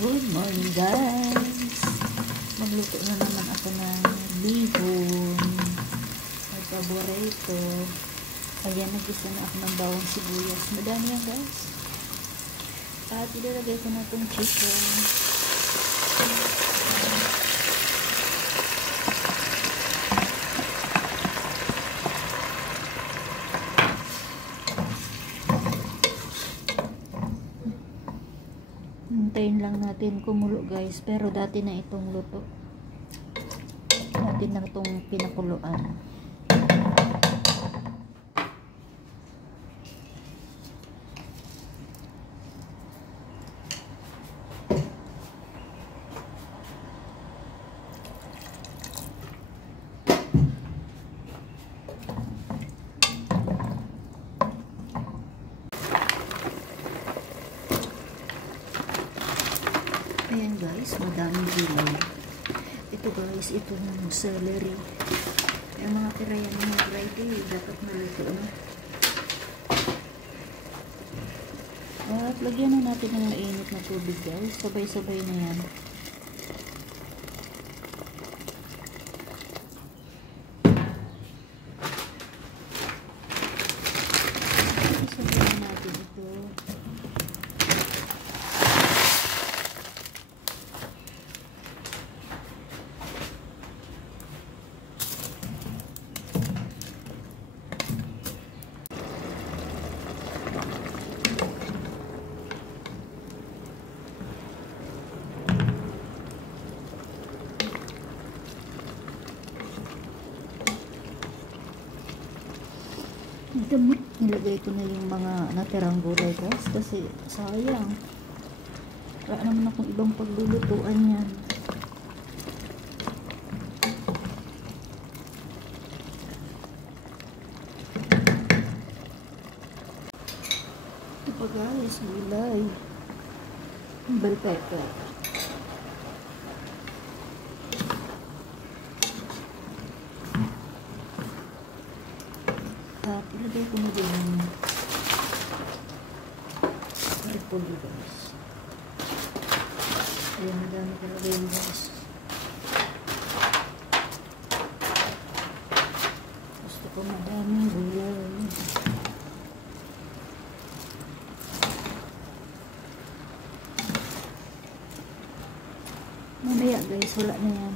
Good morning guys. Magluto na naman ako ng bihon. May paborito. Ayan, nagisa na ako ng bawang sibuyas. Madami yan guys. At ilalagay ko na itong chicken. Hintayin lang natin kumulo guys, pero dati na itong luto, dati na itong pinakuluan. Ayan guys, madaming gulay. Ito guys, ito ng celery. Yung mga pira yan mga Friday, dapat maluto na. At lagyan na natin ng mainit na tubig guys. Sabay-sabay na yan. Sabay na natin ito. Nilagay ko na yung mga natirang gulay guys kasi sayang. Wala naman akong ibang paglulutuan yan. Ito pa guys, gulay. Bell pepper. At ilagay ko na din yung repolyo guys. Ayan, madami talaga yung guys. Gusto ko madaming gulay. Mamaya guys, wala na yan.